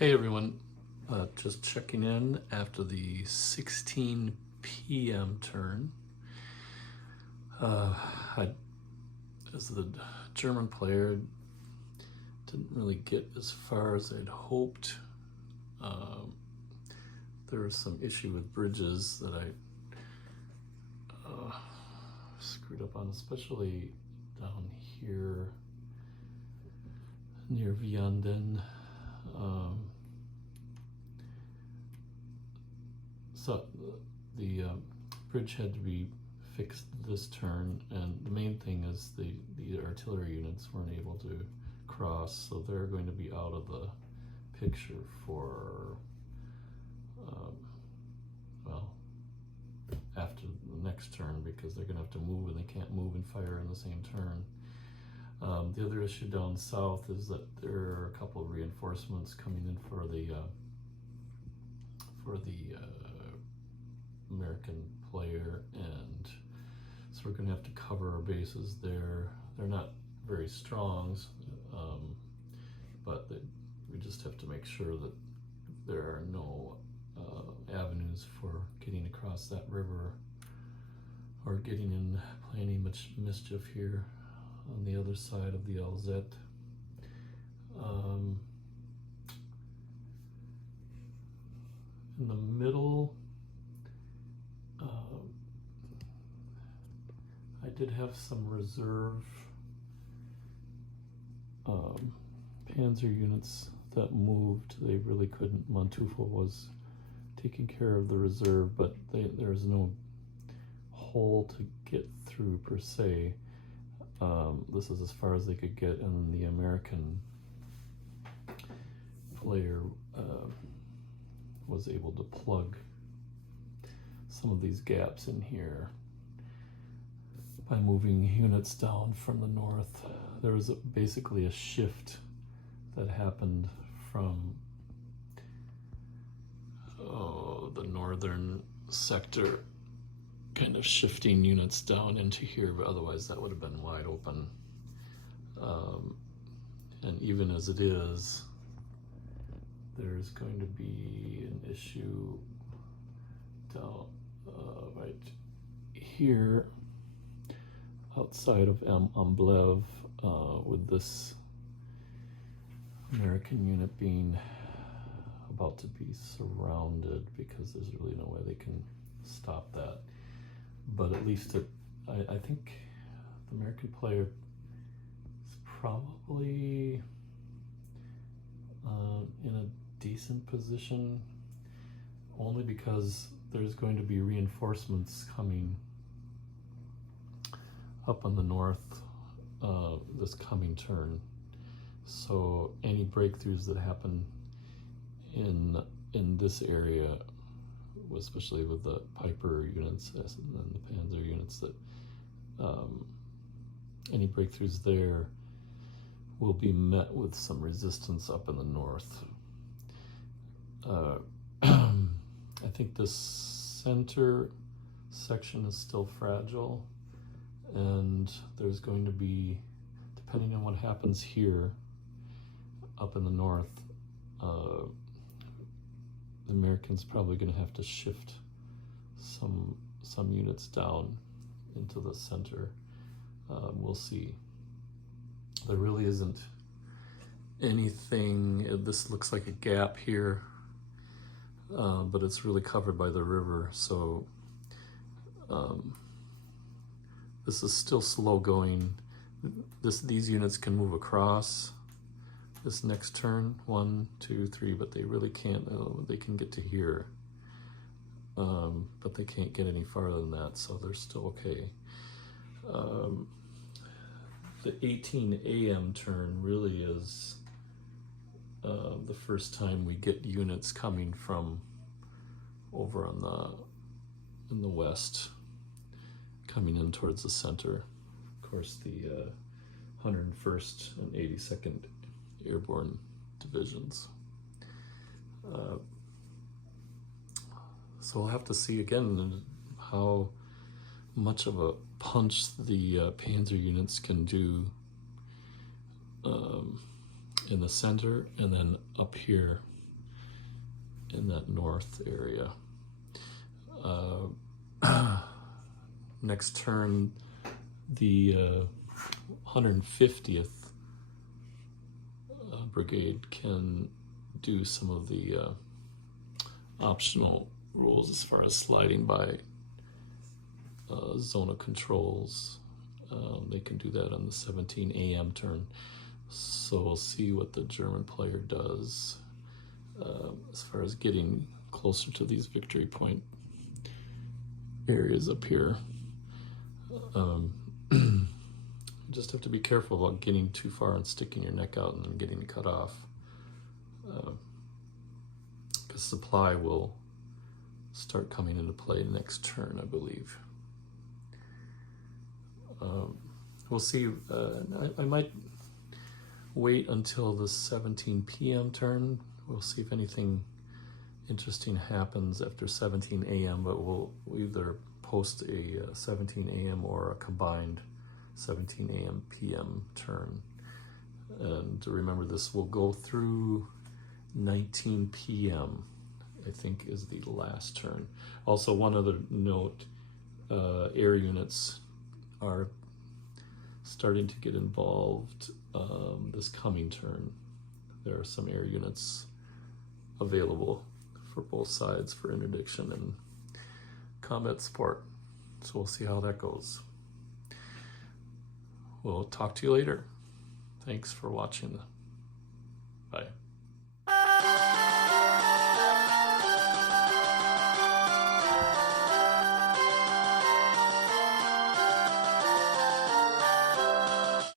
Hey everyone, just checking in after the 16 p.m. turn. As the German player, didn't really get as far as I'd hoped. There was some issue with bridges that I screwed up on, especially down here near Vianden. So the bridge had to be fixed this turn, and the main thing is the artillery units weren't able to cross, so they're going to be out of the picture for well, after the next turn, because they're going to have to move, and they can't move and fire in the same turn. The other issue down south is that there are a couple of reinforcements coming in for the American player, and so we're going to have to cover our bases there. They're not very strong, but we just have to make sure that there are no avenues for getting across that river or getting in any much mischief here on the other side of the LZ. In the middle, I did have some reserve Panzer units that moved. They really couldn't. Manteuffel was taking care of the reserve, but there's no hole to get through per se. This is as far as they could get, and the American player was able to plug some of these gaps in here by moving units down from the north. There was basically a shift that happened from the northern sector, kind of shifting units down into here, but otherwise that would have been wide open. And even as it is, there's going to be an issue down right here outside of Amblev with this American unit being about to be surrounded, because there's really no way they can stop that. But at least I think the American player is probably in a decent position, only because there's going to be reinforcements coming up on the north this coming turn. So any breakthroughs that happen in this area, especially with the Piper units and then the Panzer units, that any breakthroughs there will be met with some resistance up in the north. I think this center section is still fragile, and there's going to be, depending on what happens here up in the north, the Americans probably going to have to shift some units down into the center. We'll see. There really isn't anything. This looks like a gap here, but it's really covered by the river, so this is still slow going. These units can move across this next turn, 1, 2, 3, but they really can't. They can get to here, but they can't get any farther than that, so they're still okay. The 18 a.m. turn really is the first time we get units coming from over on in the west, coming in towards the center. Of course, the 101st and 82nd Airborne Divisions. So we'll have to see again how much of a punch the Panzer units can do in the center and then up here in that north area. Next turn, the 150th Brigade can do some of the optional rules as far as sliding by zone of controls. They can do that on the 17 a.m. turn. So we'll see what the German player does as far as getting closer to these victory point areas up here. Just have to be careful about getting too far and sticking your neck out and then getting cut off, because supply will start coming into play next turn, I believe. We'll see. I might wait until the 17 p.m. turn. We'll see if anything interesting happens after 17 a.m., but we'll either post a 17 a.m. or a combined 17 a.m. p.m. turn. And remember, this will go through 19 p.m. I think is the last turn. Also, one other note, air units are starting to get involved this coming turn. There are some air units available for both sides for interdiction and combat support. So we'll see how that goes. We'll talk to you later. Thanks for watching. Bye.